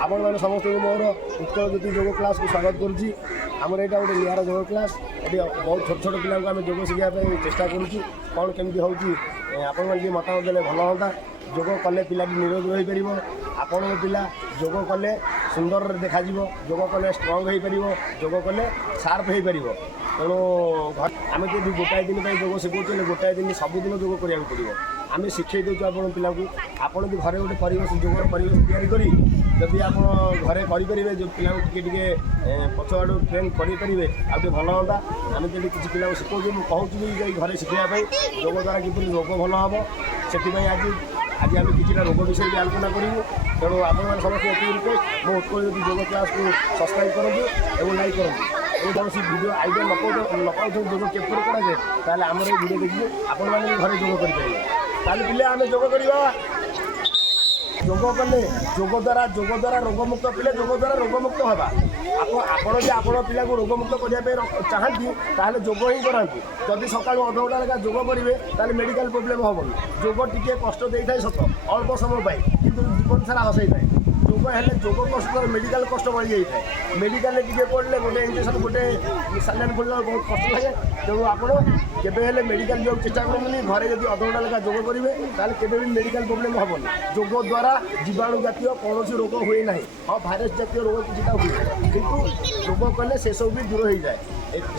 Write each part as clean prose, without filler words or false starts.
आपण मैंने समस्त मोर उत्कल ज्योति योग क्लास को स्वागत करुच्ची आमर यहाँ गोटे निआर योग क्लास ये बहुत छोट छोट पिला आम योग शिखापी चेष्टा करुच्ची कौन केमी हो आपण मैंने मतामत देने भल हाँ योग कले पिला निरोगी हो पार आपण पिला योग कले सुंदर देखा योग कले स्ट्रंग हो पार योग कले शार्प हो पार तेणु आम जो गोटाए दिन योग शिखाऊे गोटाए दिन सबुदिन योग करा पड़ो आम शिखे दूँ आप पिला आपड़ भी घरे गोटे परिवेश योगर परिवेश तैयारी करी जदि आप घरे करेंगे जो पिला टे पछ आड़ ट्रेन करेंगे आगे भल हाँ आम जो किसी पिला शिखाऊँ मुझे कहूँ भी घरे शिखापी योग द्वारा किपरि रोग भल हम से आज आज आम कि रोग विषय भी आलोचना करूँ तेणु आप समस्त रिक्वेस्ट मो उत्कल ज्योति योग क्लास को सब्सक्राइब करूँ और लाइक करूँ कौन वीडियो आइडिया नपाऊ योग कैप्चर कराए ताल आम वीडियो देखिए आपण मैंने घरे योग करेंगे ताले पिले आम योग करवा योग कले योग द्वारा रोगमुक्त पिले योग द्वारा रोगमुक्त हवा आपण भी आपण पिला रोगमुक्त करने चाहती ताहले योग ही कराती जदि सका अध घंटा लेखा योग करेंगे ताले मेडिकल प्रोब्लेम हेनी योग टी कष्ट दे था सत अल्प समय कि जीवन सारा हसई था योग हेल्ले योग कष्ट मेडिकल कष्ट बढ़ी जाए मेडिकल टी पड़े गोटे इंजेक्शन गोटे सालाइन पड़ा बहुत कष्ट लगे तेणु आपड़ केवे मेडिकल जो चेष्टा करेंगे घरे जब अध घंटा लेखा योग करेंगे ताल के मेडिकल प्रोब्लेम हेनी योग द्वारा जीवाणु जातीय कौन रोग हुए ना हाँ भाइरस जातीय रोग किसी हुए किंतु योग कले से सब भी दूर हो जाए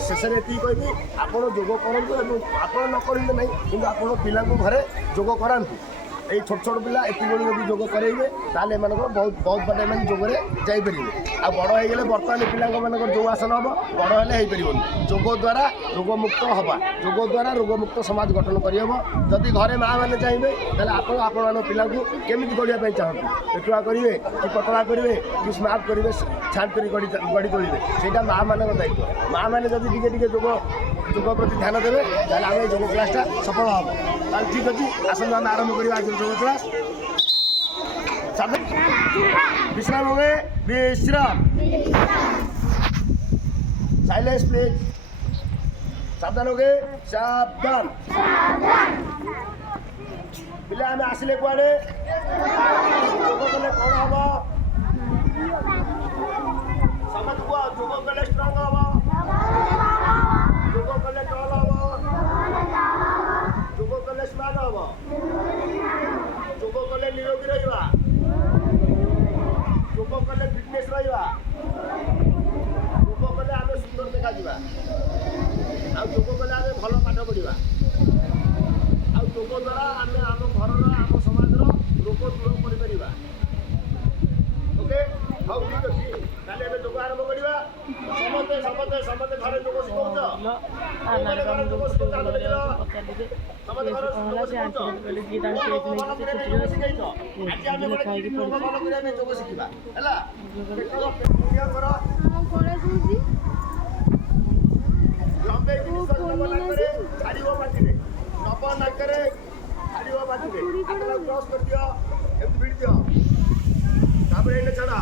शेष में ये कहबी आप योग करूँ आप न करेंगे ना कि आप पिला घरे योग करातु ये छोट छोट पिला एति बड़ी जब योग करेंगे ताले बहुत बहुत बाटे मैंने योगरे जापर आ बड़ हो गले बर्तमान पिला जो आसन हम बड़ हेल्ले हो पार योग द्वारा रोगमुक्त हवा योग द्वारा रोगमुक्त समाज गठन करहब जदि घरे माँ मैंने चाहिए आपण पिला केमी गढ़ा चाहती पेटुआ करेंगे कि पतला करेंगे कि स्मार्ट करेंगे छाट कर गढ़ी तोड़े से माँ मान दायित्व माँ मैंने जब टे योग प्रति ध्यान देवे ताल आम योग क्लासटा सफल हम ताल ठीक अच्छे आसतु आम आरंभ करवा आज योग क्लास विश्राम हो गए विश्राम साइलेंस प्लीज सावधान हो गए सावधान पिला आम आसिले कुआड़े योग कले कौन हम समझ को योग कले स्ट्रंग हम योग कले टल हम योग कले स्मार्ट हम योग कले निरोगी रहा योग कले फिटनेस रहा योग कले आम सुंदर देखा योग कले आम भल पाठ पढ़ा योग द्वारा आम आम घर आम समाज रोग दूर कर ओके हाँ ठीक अच्छे ताले योग आरंभ करवा समस्ते समस्ते समस्ते घर योग शिखाऊच छड़ा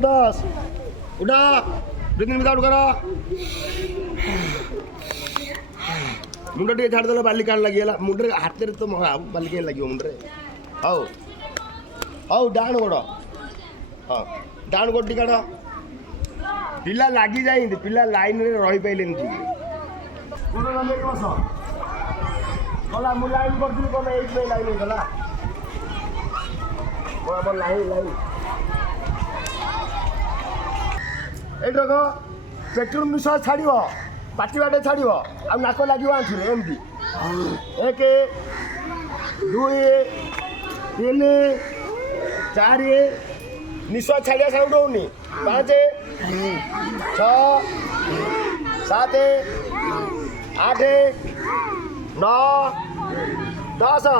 दस उड़ा ब्रीथिंग विदाउट करो मुंड टे छाड़ देला बाली कान लगिला मुंड रे हाथ रे तो बाली के लगियो मुंड रे हाउ हाउ डाण गोड़ हां डाण गोड़ टिकाड़ पिला लागी जाई पिला लाइन रे रही पाइलेन ठीक गोड़ लंबे के बस गला मु लाइन कर दी कोन एज में लाइन गला बराबर लाइन ये रख पेट्रोल निश्वास छाड़ पाटी बाटे छाड़ आ नाक लगे आँखि एमती 1 2 3 4 निश्वास छाड़िया साउंड होनी 5 6 7 8 9 10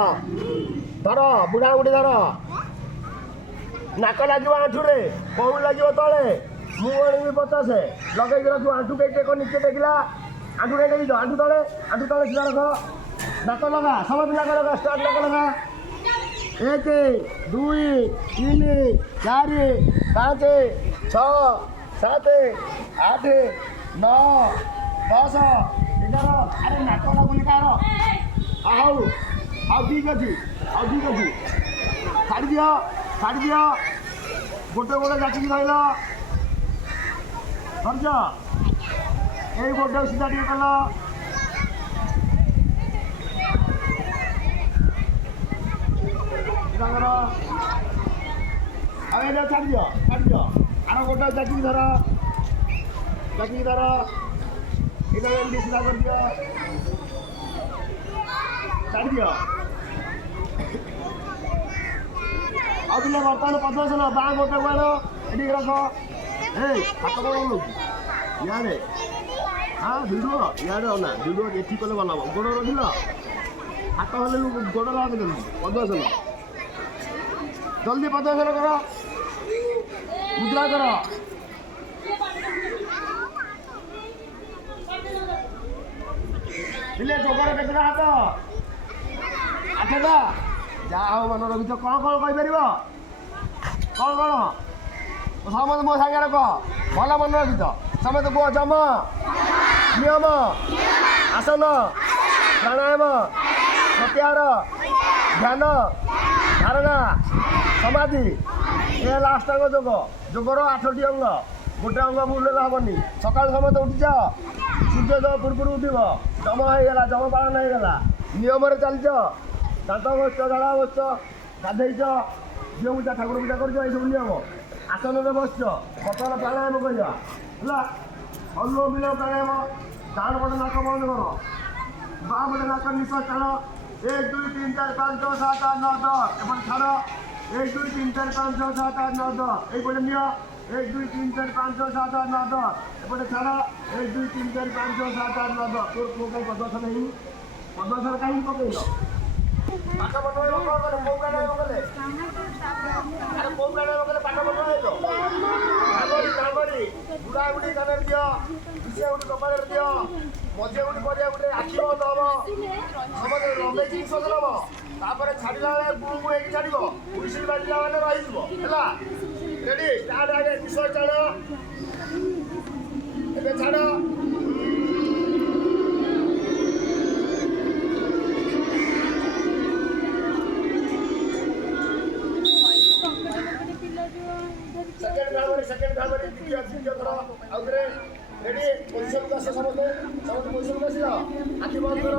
ଧର ବୁଢ଼ା ବୁଢ଼ୀ ଧର ନାକ ଲାଗିବ ଆଣ୍ଠୁରେ କଉ ଲାଗିବ ତଳେ ମୁଁ ଆଣିବି 50 ଲଗେଇକି ରଖିବ ଆଣ୍ଠୁ ଟେକ ନିଚେ ଟେକିଲା ଆଣ୍ଠୁ ଟେକି ଆଣ୍ଠୁ ତଳେ ସିଧା ରଖ ନାକ ଲଗା ସମସ୍ତେ ନାକ ଲଗା ଷ୍ଟାର୍ଟ ନାକ ଲଗା 1 2 3 4 5 6 7 8 9 10 11 ଆରେ ନାକ ଲାଗୁନି କାହାର ହଉ ଆଉ ଠିକ୍ ଅଛି ଛାଡ଼ି ଦିଅ ଗୋଟେ ଜାକିକି ଧରିଲ ଧରିଛ ଏଇ ଗୋଟେ ସିଧା ଟିକେ କଲ ଆଉ ଏଇଟା ଛାଡ଼ି ଦିଅ ଆର ଗୋଟେ ଜାକିକି ଧର ଏଇଟା ଏମିତି ସିଧା କରିଦିଅ ଛାଡ଼ି ଦିଅ ଆଉ ପିଲା ବର୍ତ୍ତମାନ ପଦ୍ମାସନ ବାଁ ଗୋଟେ ଗୁଆଳ ଏଠିକି ରଖ ହାତ କ'ଣ ନେଉଛି ଇଆଡ଼େ ଭିଡ଼ିଓ ଇଆଡ଼େ ଅନା ଭିଡ଼ିଓ ଏଠି କଲେ ଭଲ ହେବ ଗୋଡ଼ ରଖିଲ ହାତ ହେଲେ ଗୋଡ଼ ଲଗେଇ ଜଲ୍ଦି ପଦ୍ମାସନ କର ମୁଦ୍ରା କର ପିଲେ ଯୋଗର କେତେଟା ହାତ 8ଟା ଯାହା ହଉ ମନେ ରଖିଛ କ'ଣ କହିପାରିବ କ'ଣ ସମସ୍ତେ ମୋ ସାଙ୍ଗରେ କହ ଭଲ ମନେ ରଖିଛ ସମସ୍ତେ କୁହ ଯମ ନିୟମ ଆସନ ପ୍ରାଣାୟାମ ପ୍ରତ୍ୟାହାର ଧ୍ୟାନ ଧାରଣା ସମାଧି ଏ ଲାଷ୍ଟାଙ୍ଗ ଯୋଗର 8ଟି ଅଙ୍ଗ ଗୋଟେ ଅଙ୍ଗ ଭୁଲ ହେଲେ ହେବନି ସକାଳୁ ସମସ୍ତେ ଉଠିଯାଅ ସୂର୍ଯ୍ୟୋଦୟ ପୂର୍ବରୁ ଉଠିବ ଯମ ହେଇଗଲା ଯମ ପାଳନ ହେଇଗଲା ନିୟମରେ ଚାଲିଛ ଦାନ୍ତ ବସିଛ ଝାଡ଼ା ବସିଛ ଗାଧେଇଛ ଝିଅ ପୂଜା ଠାକୁର ପୂଜା କରୁଛ ଏଇସବୁ ନିୟମ ଆସନରେ ବସିଛ ବର୍ତ୍ତମାନ ପ୍ରାଣାୟାମ କରିବା ହେଲା ଅନୁଲୋମ ବିଲୋମ ପ୍ରାଣାୟାମ ଡାହାଣ ପଟେ ନାକ ବନ୍ଦ କର ବାଁ ପଟେ ନାକ ନିଶ୍ୱାସ ଛାଡ଼ 1 2 3 4 5 6 7 8 9 10 ଏପଟେ ଛାଡ଼ 1 2 3 4 5 6 7 8 9 10 এইপଟେ ନିଅ 1 2 3 4 5 6 7 8 9 10 ଏପଟେ ଛାଡ଼ 1 2 3 4 5 6 7 8 9 10 ତୋର କାହିଁ ପଦ୍ମାସନ ହେଇନି ପଦ୍ମାସନ କାହିଁକି ପକେଇଲ ପାଠ ପଢ଼ କ'ଣ କଲେ କୋଉ ପ୍ରାଣାୟାମ କଲେ ଆରେ କୋଉ ପ୍ରାଣାୟାମ କଲେ ପାଠ ପଢ଼ ହେଇଲ କାମଡ଼ି ବୁଢ଼ା ବୁଢ଼ୀ କାନରେ ଦିଅ ବିଷୟ ଗୋଟେ କପାଳରେ ଦିଅ ମଝିରେ ଗୋଟେ ପରିବା ଗୋଟେ ଆଖି ବନ୍ଦ ହବ ସମସ୍ତେ ଲମ୍ବେଇକି ନିଶ୍ୱାସ ନେବ ତାପରେ ଛାଡ଼ିଲା ବେଳେ ଗୁଁ ହେଇକି ଛାଡ଼ିବ ହୁଇସିଲ୍ ବାଜିଲା ମାନେ ରହିଯିବ ହେଲା ରେଡ଼ି ଷ୍ଟାର୍ଟ ଆଗେ ନିଶ୍ୱାସ ଛାଡ଼ ଏବେ ଛାଡ଼ सेकंड भाବରେ ଦ୍ୱିତୀୟ ଥର ଆଉ ଥରେ ରେଡ଼ି ପୋଜିସନକୁ ଆସ ସମସ୍ତେ ପୋଜିସନକୁ ଆସିଲ ଆଖି ବନ୍ଦ କର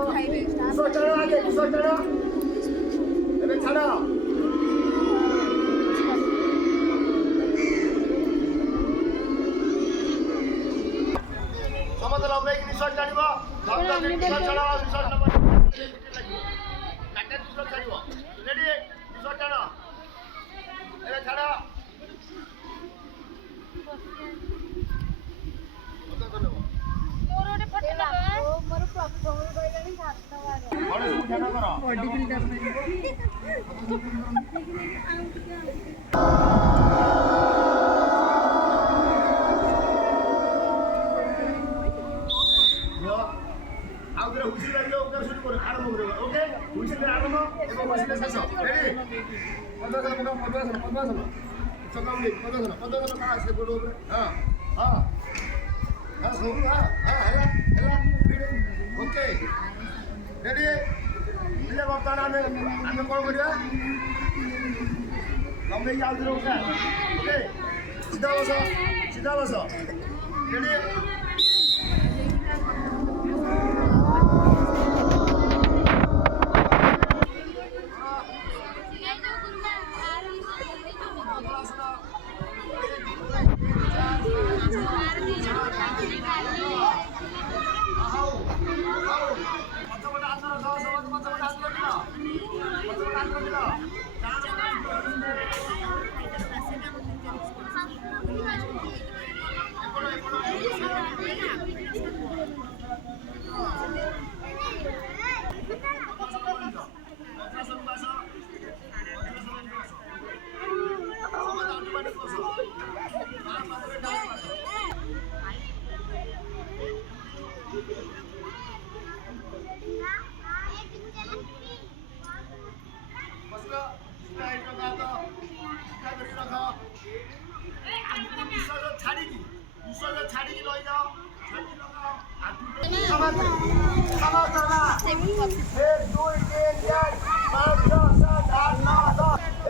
ନିଶ୍ୱାସ ଛାଡ଼ ଆଗେ ନିଶ୍ୱାସ ଛାଡ଼ ଏବେ ଛାଡ଼ ସମସ୍ତେ ଲମ୍ବେଇକି ନିଶ୍ୱାସ ଛାଡ଼ିବ ନିଶ୍ୱାସ ଛାଡ଼ ନିଶ୍ୱାସ ନେବ ନିଶ୍ୱାସ ଛାଡ଼ିବ ରେଡ଼ି ନିଶ୍ୱାସ ଛାଡ଼ ଏବେ ଛାଡ଼ ओके रेडी पिले बर्तमान आमे कौन करिया लंबे जाऊ दिरो ओके सीधा बस रेडी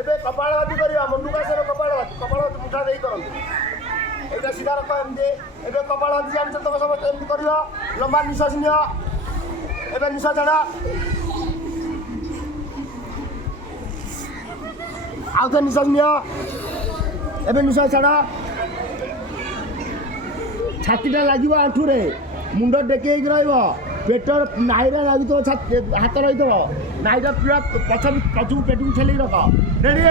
ଏବେ କପାଳଭାତି କରିବା ମଣ୍ଡୁକାସନ କପାଳଭାତି ମୁଠା ଦେଇ କରନ୍ତୁ ଏଇଟା ସିଧା ରଖ ଏମିତି ଏବେ କପାଳଭାତି ଜାଣିଛ ତମେ ସମସ୍ତେ ଏମିତି କରିବ ଲମ୍ବା ନିଶ୍ୱାସ ନିଅ ଏବେ ନିଶ୍ୱାସ ଛାଡ଼ ଆଉ ଥରେ ନିଶ୍ୱାସ ନିଅ ଏବେ ନିଶ୍ୱାସ ଛାଡ଼ ଛାତିଟା ଲାଗିବ ଆଣ୍ଠୁରେ ମୁଣ୍ଡ ଟେକେଇକି ରହିବ ପେଟ ନାଇରେ ଲାଗୁଥିବ ହାତ ରହିଥିବ ନାଇଟା ପୁରା ପଛକୁ ପେଟକୁ ଠେଲିକି ରଖ ରେଡ଼ି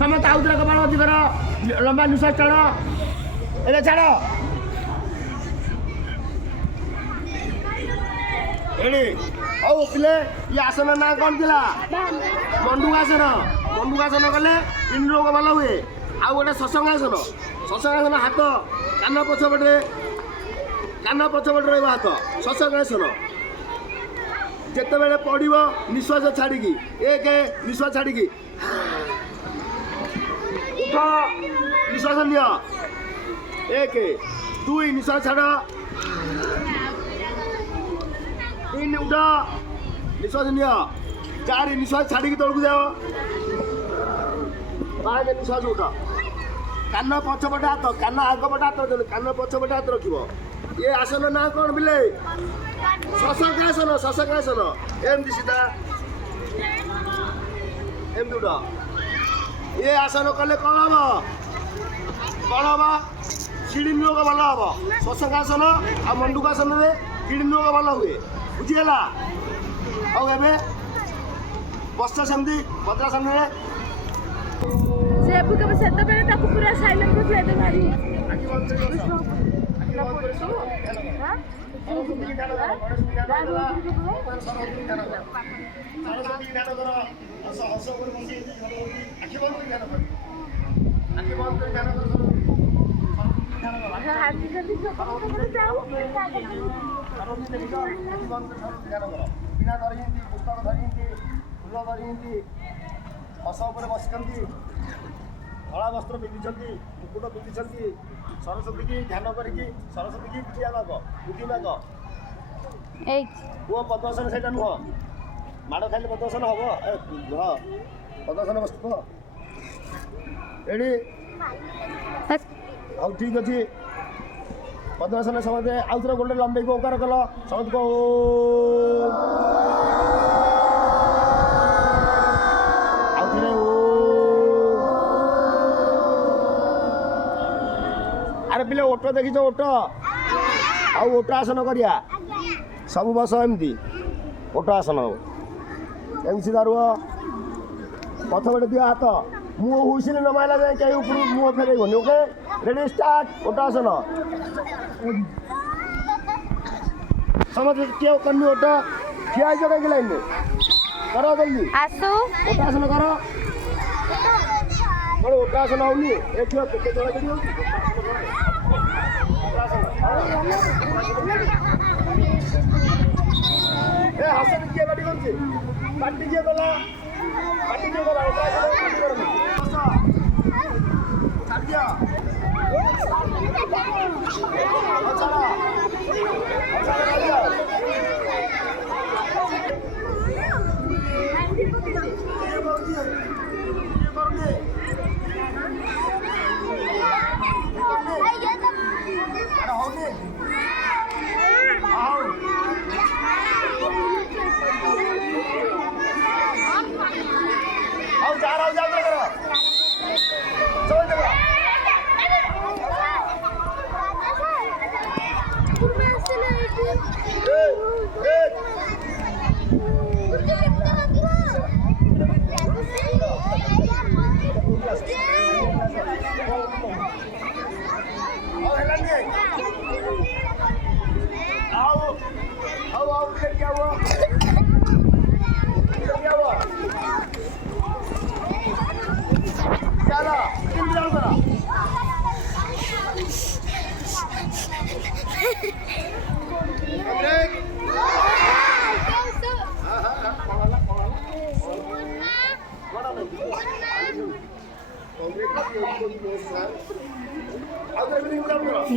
ସମସ୍ତେ ଆଉ ଥରେ କପାଳଭାତି କର ଲମ୍ବା ନିଶ୍ୱାସ ଛାଡ଼ ଏବେ ଛାଡ଼ ରେଡ଼ି ହଉ ପିଲେ ଇଏ ଆସନ ନାଁ କ'ଣ ଥିଲା ମଣ୍ଡୁକାସନ କଲେ କିଡ଼ନୀ ରୋଗ ଭଲ ହୁଏ ଆଉ ଗୋଟେ ଶଶାଙ୍ଗାସନ ହାତ କାନ ପଛପଟେ ରହିବ ହାତ ଶଶାଙ୍ଗାସନ ଯେତେବେଳେ ପଡ଼ିବ ନିଶ୍ୱାସ ଛାଡ଼ିକି ନିଶ୍ୱାସ ଛାଡ଼ିକି ଉଠ ନିଶ୍ୱାସ ନିଅ 1 2 ନିଶ୍ୱାସ ଛାଡ଼ 3 ଉଠ ନିଶ୍ୱାସ ନିଅ 4 ନିଶ୍ୱାସ ଛାଡ଼ିକି ତଳକୁ ଯାଅ 5 ନିଶ୍ୱାସ ଉଠ କାନ ପଛପଟେ ହାତ କାନ ଆଗପଟେ ହାତ କାନ ପଛପଟେ ହାତ ରଖିବ ये आसन ना कौन बिले शशांगासन एमती सीधा एमती उठ ये आसन कले कौन हम किडनी रोग भल हम शशांगासन आ मंडूकासन में किडनी रोग भल हुए बुझीगला आबे बस सेमती भद्रासन से पूरा साइलेंट को दे मारी हस बस धला वस्त्र पिंधि मुकुट पिंधि सरस्वती की ध्यान करके सरस्वती की बुद्धि माग पुह पद्मासन से नुह माड़ खाली पद्मासन हम पद्मासन बस्तु रेडी हाँ ठीक अच्छे पद्मासन समझे आउ थे गोटे लंबे को ओकार कल समझ को अरे पिले ओट देखी ओट आउट आसन करिया सब बस एमती ओट आसन एम सीधा रुह पथपटे दिया हाथ मुँह हुईसिल नमाइला जाए कहीं ऊपर मुँह फेरबनी ओके रेडी स्टार्ट ओट आसन समझ किए करनी ओट ठिया कहीं लाइन में करो जल्दी ओट आसन करो ओट आसन होनी हसन किए बाटी करछे पाटी किए गला दिया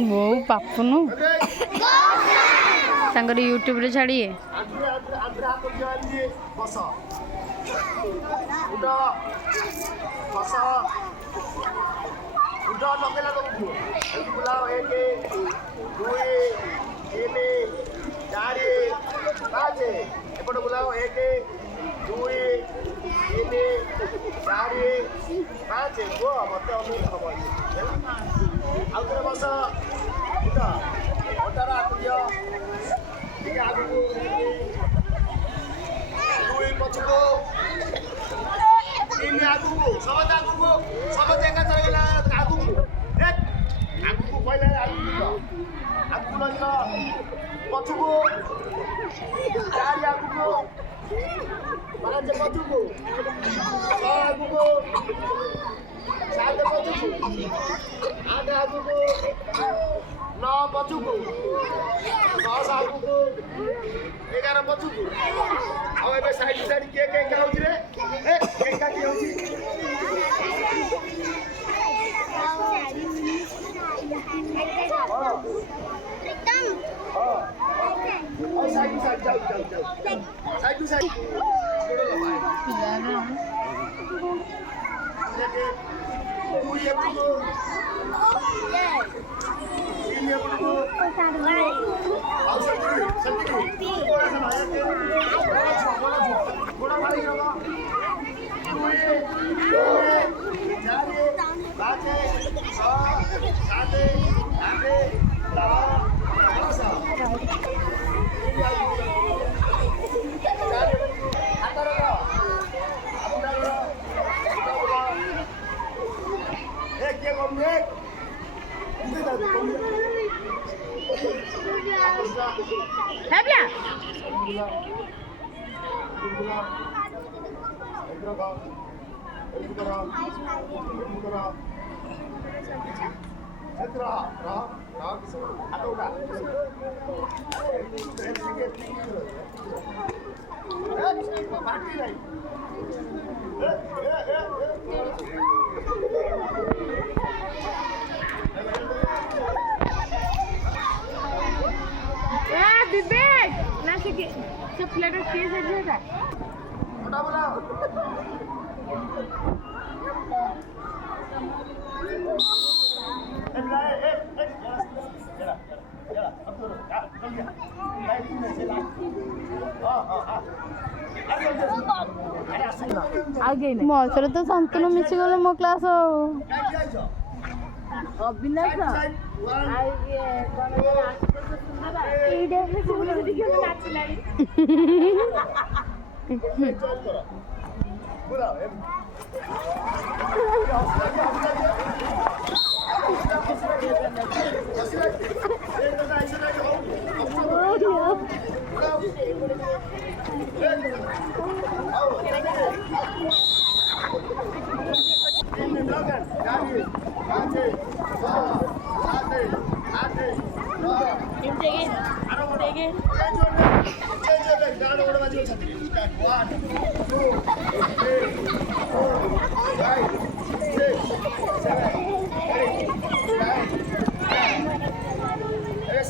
वो पापुनु तांकर यूट्यूब रे छाड़िए एपटे बुलाओ 1 2 3 4 5 गो मत अनेक हम आउ थे बस अटार आगे दियो ठीक आगे 2 पछको 3 आगु समझ एका चला आगु एक आगु पहिला आगु लगा पछको 4 आगु 5 पछको 6 आगु 7 पछको 8 आगु 9 पछको 10 आगु 11 पछको अब ए साइड के होची रे ए के होची साइड जाओ साइड टू साइड है क्या विवेक ना से प्लेट केस है था मोर तो संतनु मिसी गलो मो क्लास अभिलाष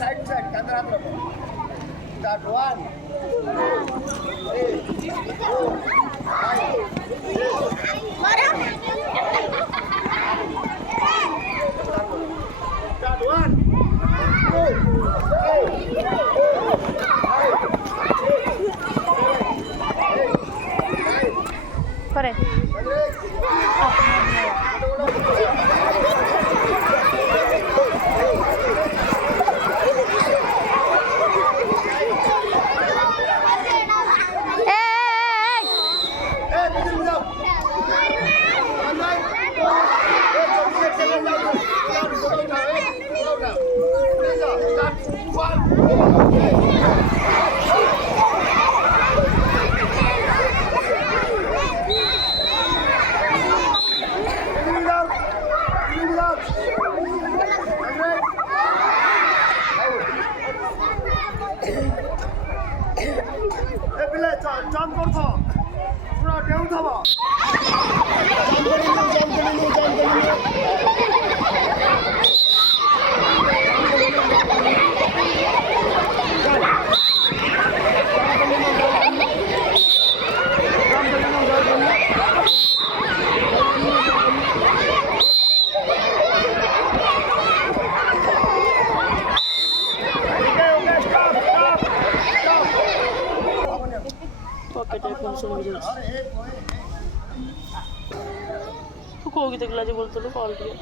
साइड कांदा हाथ रखो स्टार्ट 1 करे जम्प गर्छ पुरा डेउ थब जम्प गरिनु ତୁ କୋଉ ଗୀତ ଗିଲା ଯେ ବୋଲୁଥିଲୁ କଲ୍ ଟିକେ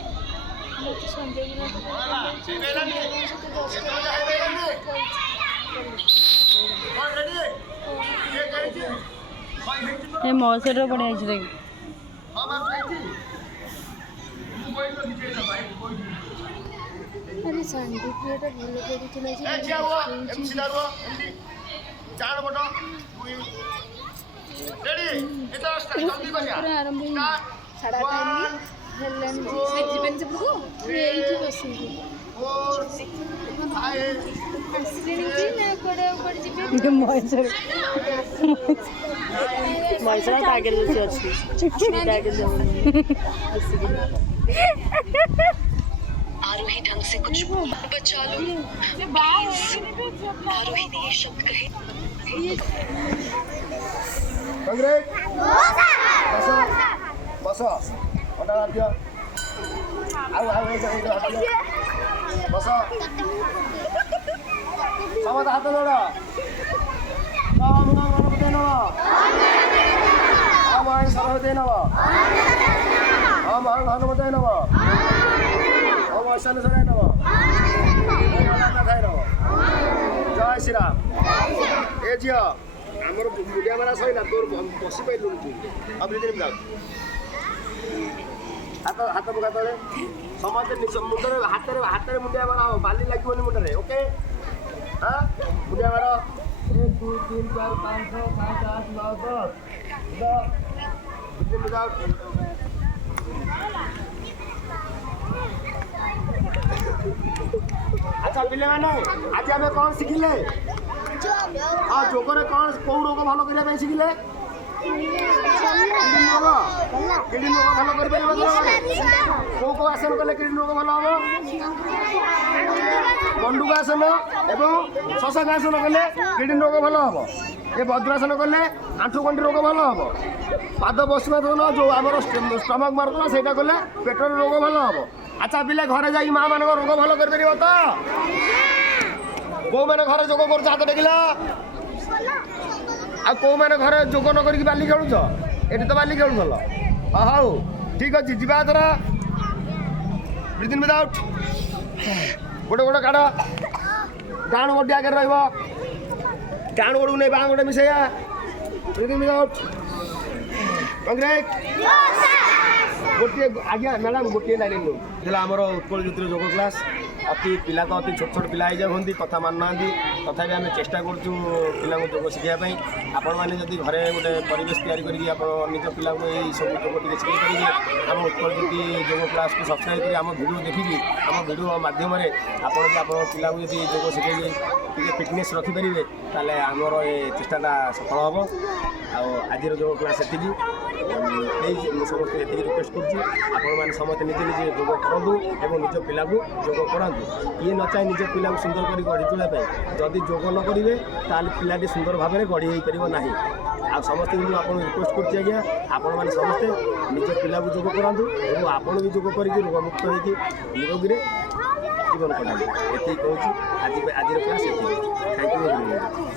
ଏ ମହସର ବଢ଼ିଆ ହେଇଛି ଦେଖ अरे संदीप ये तो भूल गई थी ना पूरा आरंभ साढ़े 8 हेलन जी से प्रभु एठी बसी आसलेनी कि ना कोडे ऊपर जिबे ମହସର ମଇସରା ଟାଇଗର ବେଶୀ ଅଛି ଟାଇଗର आरोही ढंग से कुछ बचा लो आरोही ने ये शब्द कहे कांग्रेस बस अटा दियो आउ बस समत हाथ जोड़ गणपति नम माई सरस्वती नम हनुमते नम ऐशानेश्वराय नम नम जय श्री राम ए झील आमर मुडिया मारा सैला तोर बसी पाइलु अब हाथ हाथ पका तले समस्त मुंडे हाथ मुंडिया मारा हो बाली लगे मुंडे ओके हाँ मुंडिया मारा 1 2 3 4 5 6 7 8 9 10 अच्छा पिले मैंने आज आम कौन शिखिले हाँ जोगरे कौन कौ रोग भल करने शिखिले किडनी रोग भल कर कौ आसन कले किडनी रोग भल हम मंडूक आसन एवं शशाक आसन कले किडनी रोग भल हम ये वज्रासन कले आंठू गंठी रोग भल हम पाद बसुन जो आम स्टमक मार्क से कले पेटर रोग भल हम अच्छा पिले घरे जाई माँ मान रोग भल कर तो कौ मैंने घरे जोग कर हाथ टेकिला आ कौ मैंने घरे जोग न करी बाली खेलुच एटी तो बाली खेलुल हाउ ठीक अच्छे जीवा थोड़ा ब्रीथिंग विदाउट गोटे गोटे काढ़ डाण गोटे आगे रही डाण गोड़ नहीं बाँ गोटे मिसेया ब्रीथिंग विदाउट कांग्रेस गोटे आज्ञा मैडम गोटे लाइन आमर उत्कल ज्योतिर योग क्लास अति पिला तो अति छोट छोट पिला होती कथा मानुना तथापि आम चेष्टा करूँ पिला योग शिखापी आपण मैंने जब घरे गोटे परिवेश तैयारी करें निज पिला सब योग टे शिखी पारे आम उत्कल ज्योति योग क्लास को सब्सक्राइब कर आम भिडियो देखिकी आम भिडियो माध्यम आपड़ पिला जब योग शिखे फिटनेस रखिपारे ताले आमर ये चेष्टा सफल हम आज योग क्लास से समस्त ये रिक्वेस्ट कर समस्त निजे निजे योग करूँ और निज पिला योग करातु किए न चाहे निज पिला सुंदर कर गढ़ी तोड़ापी जदि योग न करेंगे ताल पिलाटी सुंदर भाव में गढ़ी हो पार ना आ समस्त आपको रिक्वेस्ट कर आपण मैंने समस्ते निज पिला योग करातु और आपड़ भी योग कर रोगमुक्त होगी निरोगी जीवन कटातु ये कहूँ आज क्लास थैंक यू।